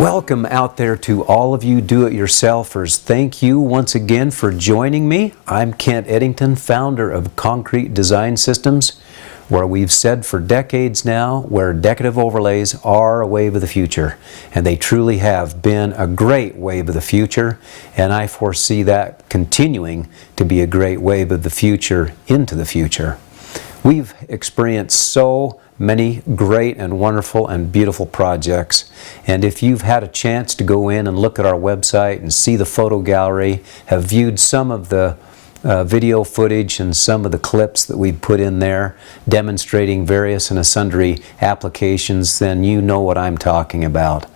Welcome out there to all of you do-it-yourselfers. Thank you once again for joining me. I'm Kent Eddington, founder of Concrete Design Systems, where we've said for decades now where decorative overlays are a wave of the future. And they truly have been a great wave of the future, and I foresee that continuing to be a great wave of the future into the future. We've experienced so many great and wonderful and beautiful projects, and if you've had a chance to go in and look at our website and see the photo gallery, have viewed some of the video footage and some of the clips that we've put in there demonstrating various and sundry applications, then you know what I'm talking about.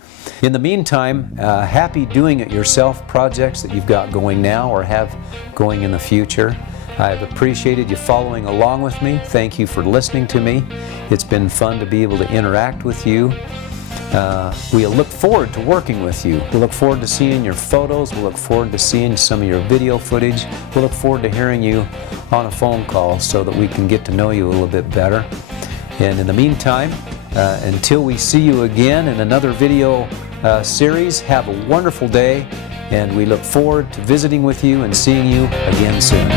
In the meantime, happy doing-it-yourself projects that you've got going now or have going in the future. I've appreciated you following along with me. Thank you for listening to me. It's been fun to be able to interact with you. We look forward to working with you. We look forward to seeing your photos. We look forward to seeing some of your video footage. We look forward to hearing you on a phone call so that we can get to know you a little bit better. And in the meantime, until we see you again in another video series, have a wonderful day. And we look forward to visiting with you and seeing you again soon.